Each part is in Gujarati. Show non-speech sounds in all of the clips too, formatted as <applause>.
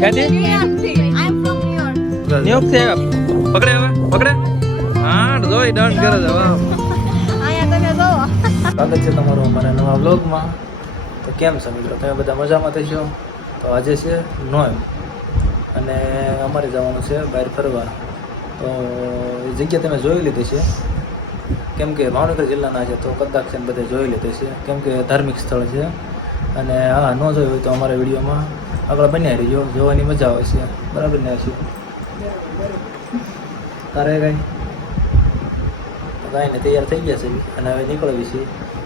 ક્યાંથી ન્યુયોર્ક આવ્યા પકડે હવે, પકડે. હા જોઈ ડન કરે છે સ્વાગત છે તમારું અમારા નવા વ્લોગમાં તો કેમ છે મિત્રો? તમે બધા મજામાં થશો તો આજે છે નોય અને અમારે જવાનું છે બહાર ફરવા. તો એ જગ્યા તમે જોઈ લીધી છે. કેમ કે ભાવનગર જિલ્લાના છે, તો કદાચ છે બધે જોઈ લીધી છે. કેમ કે ધાર્મિક સ્થળ છે. અને હા ન જોયું હોય તો અમારા વિડીયોમાં આગળ બન્યા રહીજો જોવાની મજા આવે છે. બરાબર ને હશે તારે કાંઈ? કાંઈ ને તૈયાર થઈ ગયા છે. અને હવે નીકળવી છે.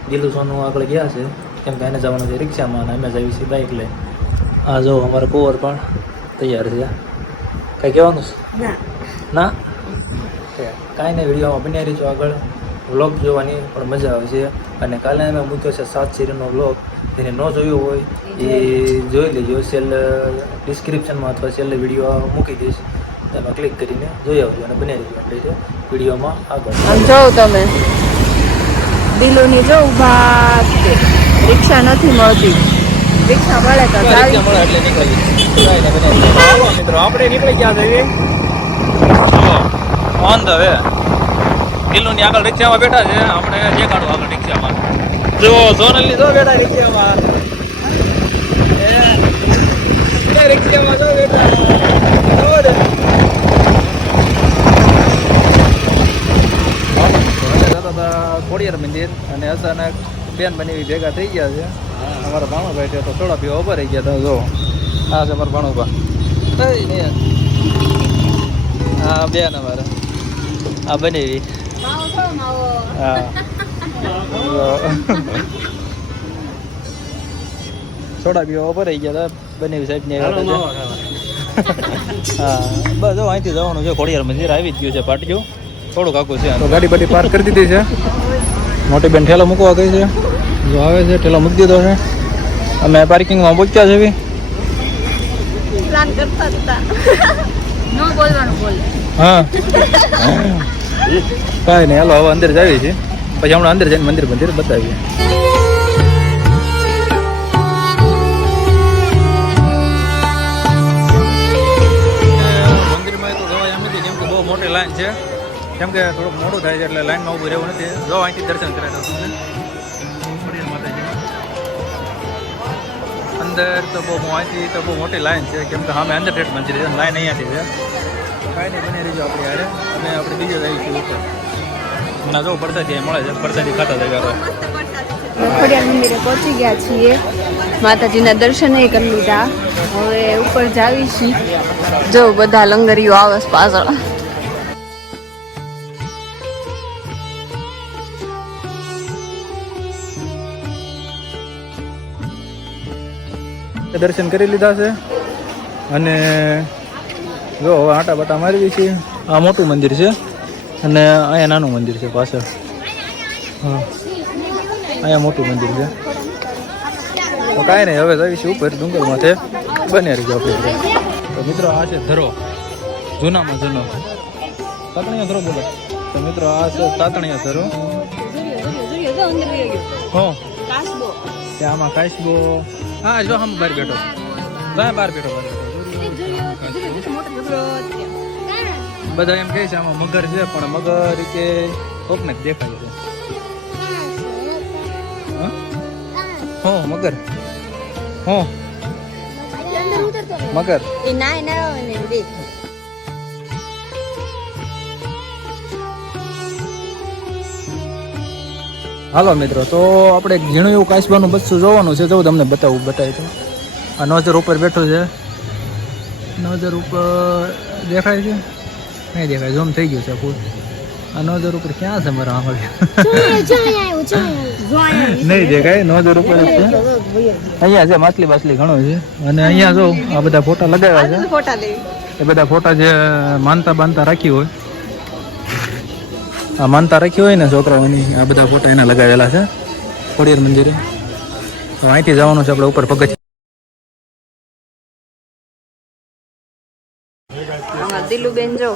દિલુ સોનું આગળ ગયા છે. કેમ કે એને જવાનું છે રિક્ષામાં અને અમે જઈએ છીએ બાઇક લઈ આ જો અમારે કુંવર પણ તૈયાર છે. કાંઈ કહેવાનું છે? ના. કાંઈ નહીં વિડીયોમાં બન્યા રહીજો આગળ. વ્લોગ જોવાની પણ મજા આવે છે. અને કાલે અમે મૂક્યો છે સાત સિરીનો વ્લોગ જેને ન જોયું હોય એ જોઈ લેજો. સેલ ડિસ્ક્રિપ્શનમાં અથવા છેલ્લે વીડિયો મૂકી દઈશ. એમાં ક્લિક કરીને જોઈ આવજો અને બનાવી રહેજો આપણે વિડીયોમાં આગળ. આમ જોઉં તમે. દિલોની જો ઊભા રિક્ષા નથી મળતી. રિક્ષા મળે તો મળે એટલે નીકળી મિત્રો આપણે નીકળી ગયા છે ઓન ધ વે કિલ્લુની આગળ રિક્ષામાં બેઠા છે. આપણે જે કાઢું આગળ રિક્ષામાં. જો સોનલની જો બેટા રિક્ષામાં. રિક્ષામાં જો બેટા. ખોડિયાર મંદિર અને અચાનક બેન બની ભેગા થઈ ગયા છે. અમારા ભાણુભાઈ તો થોડા પીવા ઊભા રહી ગયા હતા જો આ છે અમારા ભાણુભા. હા બેન અમારે. આ બનેવી હા. થોડા બી ઊભા રહી ગયા હતા બનેવી સાહેબ ને હા બસ જો અહીંથી જવાનું છે. ખોડિયાર મંદિર આવી જ ગયું છે પાટિયું થોડુંક આખું છે તો ગાડી બધી પાર્ક કરી દીધી છે. મોટી બેન ઠેલો મૂકવા ગઈ છે. જો આવે છે ઠેલો મૂકી દીધો છે. અમે પાર્કિંગમાં પહોંચ્યા છે બી. પ્લાન કરતા હતા. <laughs> નો બોલવાનું બોલ. હા. <laughs> કાંઈ નહીં હાલો હવે અંદર જ આવી છે પછી હમણાં અંદર જઈને મંદિર મંદિર બતાવીએ. મોટી લાઈન છે. કેમ કે થોડુંક મોડું થાય છે એટલે લાઈનમાં ઊભું રહેવું નથી. જો અહીંથી દર્શન કરાય તમને. અંદર તો બહુ અહીંથી તો બહુ મોટી લાઈન છે, કેમ કે અમે અંદર મંદિર છે, લાઈન અહીંયાથી છે. કાંઈ નહીં, બની રહીજો આપણે યારે અને આપણે બીજો જઈશું ઉપર. ના જો પ્રસાદી મળે છે. પ્રસાદી ખાતા જાય હવે ખોડિયાર મંદિરે પહોંચી ગયા છીએ. માતાજીના દર્શન કરી લીધા. હવે ઉપર જાવી છીએ. જો બધા લંગરીઓ આવે પાછળ. દર્શન કરી લીધા છે. અને જો હવે આટા બાટા મારી છે આ મોટું મંદિર છે. અને અહીંયા નાનું મંદિર છે પાછળ. હા. અહીંયા મોટું મંદિર છે. તો કાંઈ નહીં, હવે જઈશું ઉપર ડુંગર માથે બને રહીજો આપણે તો મિત્રો, આ છે ધરો. જૂનામાં જૂનો. તાતણીયા ધરો બોલે. તો મિત્રો, આ છે તાતણીયા ધરો. હા. કે આમાં કાશબો હા, જો હમ બહાર બેઠો. જાય બહાર બેઠો. બહાર બેઠો બધા એમ કહે છે આમાં મગર છે પણ મગર કે કોકને દેખાય છે. હા? હો મગર. હો. મગર. હાલો મિત્રો તો આપણે ઝીણું એવું કાચબાનું બચ્ચું જોવાનું છે. જો તમને બતાવું બતાવી તો આ નજર ઉપર બેઠો છે. નજર ઉપર દેખાય છે. નહીં દેખાય ઝૂમ થઈ ગયું છે ફૂલ આ નોઝર ઉપર ક્યાં છે મારા આંગળ નહીં દેખાય નોઝર ઉપર છે અહીંયા છે માછલી બાછલી ઘણો છે. અને અહીંયા જો આ બધા ફોટા લગાવ્યા છે. એ બધા ફોટા જે માનતા બાંધતા રાખી હોય આ માનતા રાખી હોય ને છોકરાઓની આ બધા ફોટા એના લગાવેલા છે. ખોડિયાર મંદિરે. તો અહીંથી જવાનું છે આપણે ઉપર પગથિયા. દિલુબેન જો.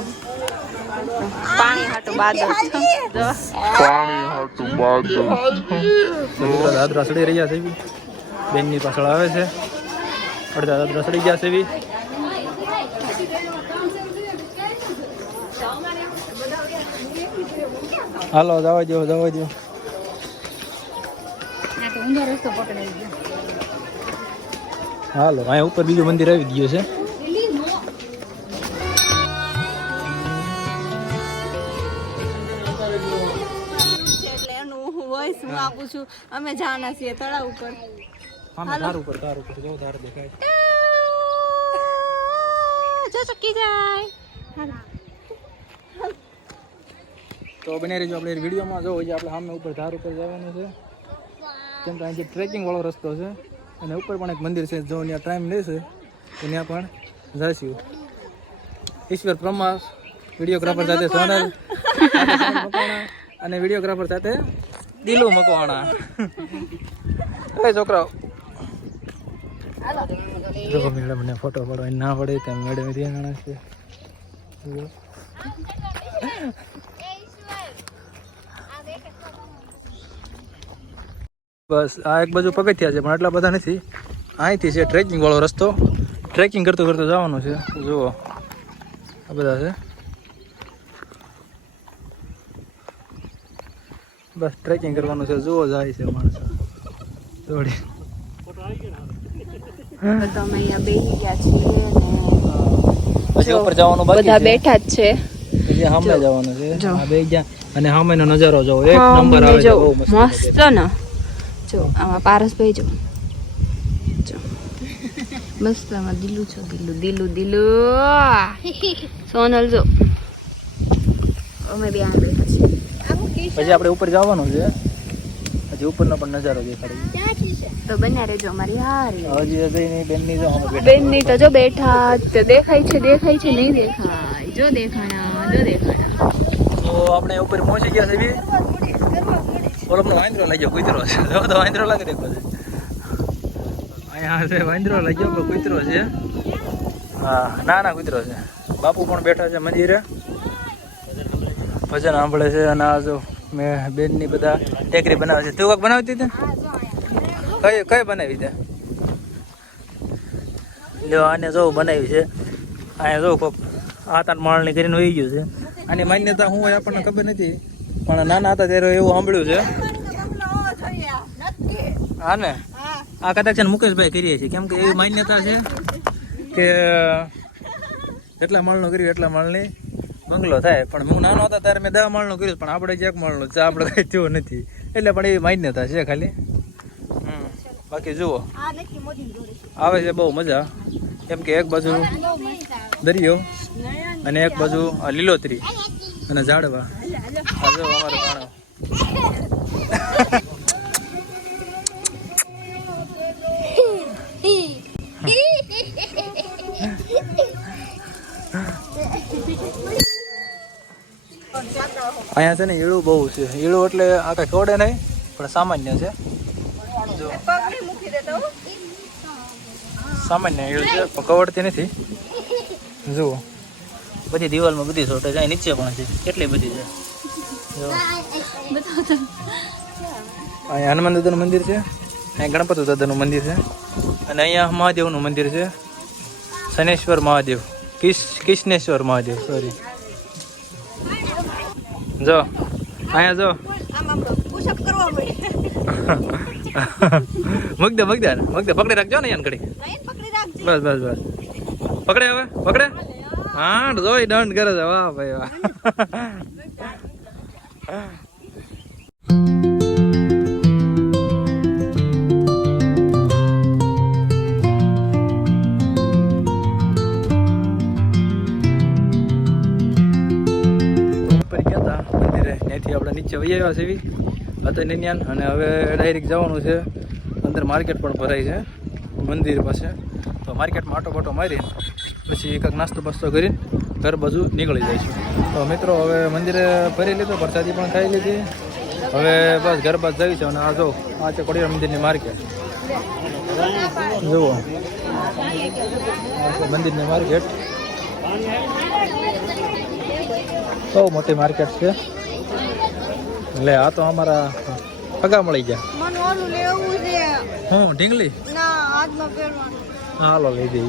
બાદલ પાણી હતું બાદલ દાદ રહ્યા છે બેનની પાછળ આવે છે. અડધા દાદ રસડી ગયા છે બી હાલો જવા દો જવા દો હાલો અહીંયા ઉપર બીજું મંદિર આવી ગયું છે. આપું છું. અમે જાના છીએ તળાવ ઉપર. ધાર ઉપર ધાર ઉપર. જો ધાર દેખાય. જો ચકી જાય. તો બને રહેજો આપણે વિડીયોમાં. જો હજી આપણે સામે ઉપર ધાર ઉપર જવાનું છે. કેમ કે અહીં જે ટ્રેકિંગ વાળો રસ્તો છે અને ઉપર પણ એક મંદિર છે જો ત્યાં ટાઈમ લેશે તો ત્યાં પણ જઈશું. ઈશ્વર પ્રમાસ વિડીયોગ્રાફર સાથે સોનલ અને વિડીયોગ્રાફર સાથે દિલુ મકવાણા. એ છોકરાઓ. જો મેડમ ને ફોટો પાડવા ના પડે તો મેડમ રિયાણા છે. બસ આ એક બાજુ પગથિયા છે પણ આટલા બધા નથી. અહીંથી છે ટ્રેકિંગ વાળો રસ્તો. ટ્રેકિંગ કરતો કરતો જવાનું છે. જુઓ. આ બધા છે. બસ ટ્રેકિંગ કરવાનું છે જુઓ જાય છે માણસો દોડી તો અહીંયા બેસી ગયા છીએ ઉપર જવાનું બાકી બધા બેઠા જ છે. સામે જવાનું છે. જો. આ બે જ્યાં અને સામેનો નજારો જોવો. એક નંબર આવે છે બહુ મસ્ત મસ્ત ને. જો આમાં પારસભાઈ જો. જો. મસ્ત આમાં દિલું છો દિલું દિલું દિલું. સોનલ જો. અમે બે આ બેઠા છીએ. પછી આપણે ઉપર જવાનું છે. હજી ઉપરનો પણ નજારો દેખાડી. તો બન્યા રહેજો અમારી હારી. હજી હજી બેનની બેનની બેનની તો જો બેઠા તો દેખાય છે દેખાય છે નહીં દેખાય. જો દેખાણા જો દેખાણા. તો આપણે ઉપર પહોંચી ગયા છે બી ઓલો વાંદરો લાગ્યો કૂતરો છે. જો તો વાંદરો લાગે દેખો છે. અહીંયા છે વાંદરો લાગ્યો કૂતરો છે. હા ના ના કૂતરો છે. બાપુ પણ બેઠા છે મંદિરે. ભજન સાંભળે છે અને આ જો મેં બેનની બધા ટેકરી બનાવે છે. તું કાંક બનાવી હતી? કઈ કઈ બનાવી તે? જો આને જો બનાવી છે. અહીંયા જો કોક આઠ આઠ માળની કરીને વહી ગયું છે. આની માન્યતા હોય આપણને ખબર નથી, પણ નાના હતા ત્યારે એવું સાંભળ્યું છે. હા ને? આ કદાચ મુકેશભાઈ કરીએ છીએ. કેમ કે એવી માન્યતા છે કે, જેટલા માળનું કર્યું એટલા માળની બંગલો થાય પણ હું નાનો હતો ત્યારે મેં દસ માળનું કર્યું પણ આપણે એક માળનું છે આપણે કઈ થયું નથી. એટલે પણ એવી માન્યતા છે ખાલી. હમ. બાકી જુઓ. આવે છે બહુ મજા. કેમ કે એક બાજુ દરિયો અને એક બાજુ લીલોતરી અને ઝાડવા. અમારો પાણો <laughs> અહીંયા છે ને ઈળું બહુ છે. ઈળું એટલે આ કઈ ખોડે નહીં, પણ સામાન્ય છે. જો. સામાન્ય ઈળું છે કવડતી નથી. જુઓ. બધી દિવાલમાં બધી સોટે છે. નીચે પણ છે. કેટલી બધી છે. અહીંયા હનુમાન દાદાનું મંદિર છે. અહીંયા ગણપતિ દાદાનું મંદિર છે. અને અહીંયા મહાદેવનું મંદિર છે. શનેશ્વર મહાદેવ. કિશ કિશનેશ્વર મહાદેવ સોરી જો, અહીંયા જો. <laughs> મગદે મગદે મગદે પકડી રાખજો ને ઘડી. બસ બસ બસ. પકડે હવે, પકડે? હા જોઈ, દંડ કરે છે. વાહ ભાઈ, વાહ. <laughs> નીચે વહી આવ્યા હતા નિન્યાન અને હવે ડાયરેક્ટ જવાનું છે. અંદર માર્કેટ પણ ભરાય છે. મંદિર પાસે. તો માર્કેટમાં આટો બાટો મારી પછી કંઈક નાસ્તો બાસ્તો કરીને ઘર બાજુ નીકળી જાય છે. તો મિત્રો, હવે મંદિરે ભરી લીધો, પ્રસાદી પણ ખાઈ લીધી. હવે બસ ઘર બાદ જઈ છે. અને આ જો, આ છે કોડિયા મંદિરની માર્કેટ જુઓ. મંદિરની માર્કેટ બહુ મોટી માર્કેટ છે. એટલે આ તો અમારા પગા મળી ગયા. મને ઓલું લેવું છે. હું ઢીંગલી? ના હાથમાં પહેરવાનું હાલો લઈ દે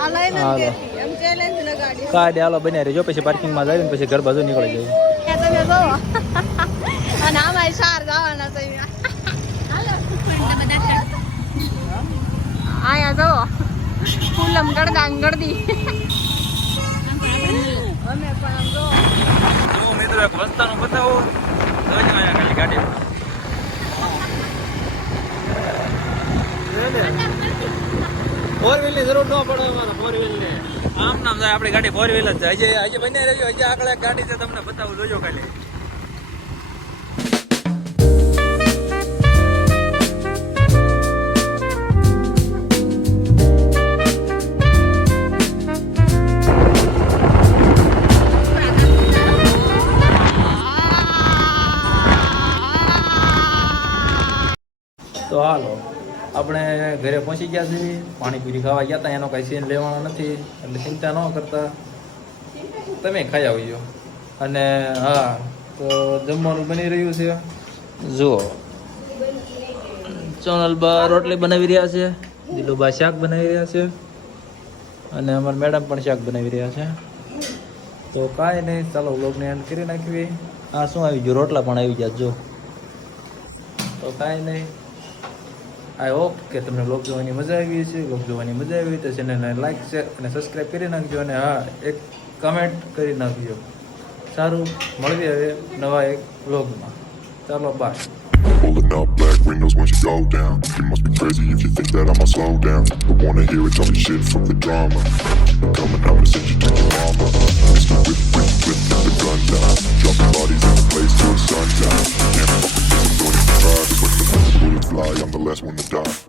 હાલો. એમ ચેલેન્જ લગાડી કાંઈ હાલો રહેજો પછી પાર્કિંગમાં જઈને પછી ઘર બાજુ નીકળી જઈએ. તમે જોવો બધા સાર જવાના છે આયા જો. ફૂલમ ગળગા ગળદી અમે પણ આમ જો. જો મિત્રો એક વસ્તાનું બતાવો. ફોર વ્હીલ જરૂર ન પડે ફોર વ્હીલ આમ નામ આપણી ગાડી ફોર વ્હીલ જ છે. હજી હજી બને રહેજો હજી આગળ એક ગાડી છે, તમને બતાવું, જોજો ખાલી. તો હાલો, આપણે ઘરે પહોંચી ગયા છીએ. પાણીપુરી ખાવા ગયા હતા, એનો કાંઈ સીન લેવાનો નથી. એટલે ચિંતા ન કરતા. તમે ખાઈ આવજો. અને હા, તો જમવાનું બની રહ્યું છે? જુઓ. સોનલબા રોટલી બનાવી રહ્યા છે. દિલુબા શાક બનાવી રહ્યા છે. અને અમારા મેડમ પણ શાક બનાવી રહ્યા છે. તો કાંઈ નહીં, ચાલો વ્લોગને એન્ડ કરી નાખીએ. આ શું આવી ગયું? રોટલા પણ આવી ગયા જો તો કાંઈ નહીં. આઈ હોપ કે તમને બ્લોગ જોવાની મજા આવી છે બ્લોગ જોવાની મજા આવી તો ચેનલને લાઈક શેર અને સબસ્ક્રાઈબ કરી નાખજો અને હા એક કમેન્ટ કરી નાખજો સારું મળીએ હવે નવા એક બ્લોગમાં ચાલો bye Pulling up black windows once you go down. You must be crazy if you think that I'ma slow down. Don't wanna hear it, tell me shit, from the drama. Coming, I'ma send you last one to die.